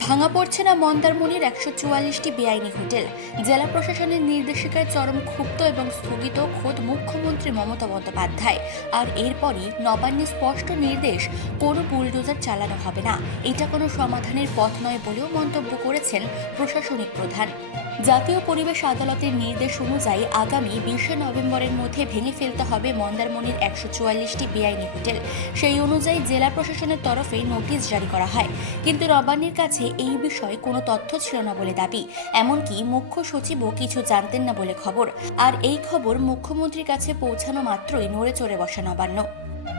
ভাঙা পড়ছে না মন্দারমণির একশো চুয়াল্লিশটি বেআইনি হোটেল। জেলা প্রশাসনের নির্দেশিকায় চরম ক্ষুব্ধ এবং স্থগিত খোদ মুখ্যমন্ত্রী মমতা বন্দ্যোপাধ্যায়। আর এরপরই নবান্নে স্পষ্ট নির্দেশ, কোনো বুলডোজার চালানো হবে না। এটা কোনো সমাধানের পথ নয় বলেও মন্তব্য করেছেন প্রশাসনিক প্রধান। জাতীয় পরিবেশ আদালতের নির্দেশ অনুযায়ী আগামী বিশে নভেম্বরের মধ্যে ভেঙে ফেলতে হবে মন্দারমণির একশো চুয়াল্লিশটি বেআইনি হোটেল। সেই অনুযায়ী জেলা প্রশাসনের তরফে নোটিশ জারি করা হয়। কিন্তু নবান্নের কাছে এই বিষয়ে কোনো তথ্য ছিল না বলে দাবি। এমনকি মুখ্য সচিবও কিছু জানতেন না বলে খবর। আর এই খবর মুখ্যমন্ত্রীর কাছে পৌঁছানো মাত্রই নড়ে চড়ে বসে নবান্ন।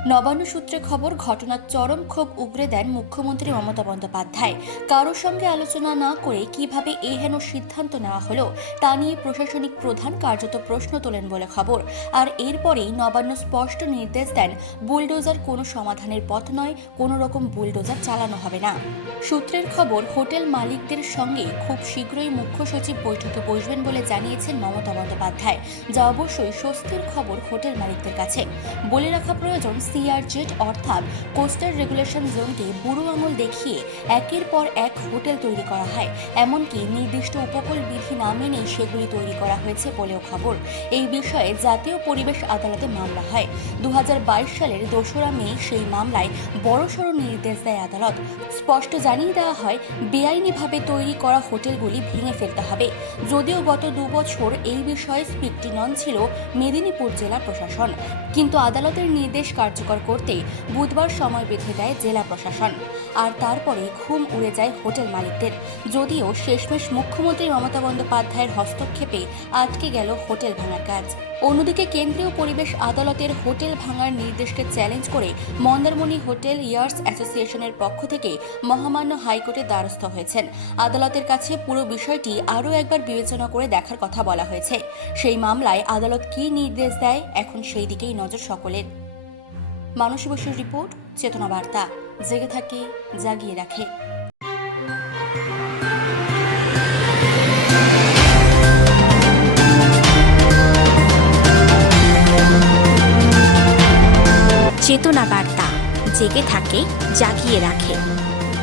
নবান্ন সূত্রে খবর, ঘটনার চরম ক্ষোভ উগরে দেন মুখ্যমন্ত্রী মমতা বন্দ্যোপাধ্যায়। কারোর সঙ্গে আলোচনা না করে কীভাবে এই হেন সিদ্ধান্ত নেওয়া হলো, তা নিয়ে প্রশাসনিক প্রধান কার্যত প্রশ্ন তোলেন বলে খবর। আর এরপরেই নবান্ন স্পষ্ট নির্দেশ দেন, বুলডোজার কোনো সমাধানের পথ নয়, কোনো রকম বুলডোজার চালানো হবে না। সূত্রের খবর, হোটেল মালিকদের সঙ্গে খুব শীঘ্রই মুখ্য সচিব বৈঠকে বসবেন বলে জানিয়েছেন মমতা বন্দ্যোপাধ্যায়। যা অবশ্যই স্বস্তির খবর হোটেল মালিকদের কাছে। বলে রাখা প্রয়োজন সিআরজেড অর্থাৎ কোস্টাল রেগুলেশন জোনকে বুড়ো আঙুল দেখিয়ে একের পর এক হোটেল তৈরি করা হয়। এমনকি নির্দিষ্ট উপকূল বিধি না মেনে সেগুলি তৈরি করা হয়েছে বলেও খবর। এই বিষয়ে জাতীয় পরিবেশ আদালতে মামলা হয়। দু সালের দোসরা মে সেই মামলায় বড়সড় নির্দেশ দেয় আদালত। স্পষ্ট জানিয়ে দেওয়া হয়, বেআইনিভাবে তৈরি করা হোটেলগুলি ভেঙে ফেলতে হবে। যদিও গত দু বছর এই বিষয়ে স্পিকটি নন ছিল মেদিনীপুর জেলা প্রশাসন। কিন্তু আদালতের নির্দেশ কার্যকর করতে বুধবার সময় বেঁধে দেয় জেলা প্রশাসন। আর তারপরে ঘুম উড়ে যায় হোটেল মালিকদের। যদিও শেষমেশ মুখ্যমন্ত্রী মমতা বন্দ্যোপাধ্যায়ের হস্তক্ষেপে আটকে গেল হোটেল ভাঙার কাজ। অন্যদিকে কেন্দ্রীয় পরিবেশ আদালতের হোটেল ভাঙার নির্দেশকে চ্যালেঞ্জ করে মন্দারমণি হোটেল ইয়ার্স অ্যাসোসিয়েশনের পক্ষ থেকে মহামান্য হাইকোর্টের দ্বারস্থ হয়েছেন। আদালতের কাছে পুরো বিষয়টি আরও একবার বিবেচনা করে দেখার কথা বলা হয়েছে। সেই মামলায় আদালত কী নির্দেশ দেয়, এখন সেই দিকেই নজর সকলের। মানসী বসুর রিপোর্ট, চেতনা বার্তা। জেগে থাকে, জাগিয়ে রাখে। চেতনা বার্তা। জেগে থাকে, জাগিয়ে রাখে।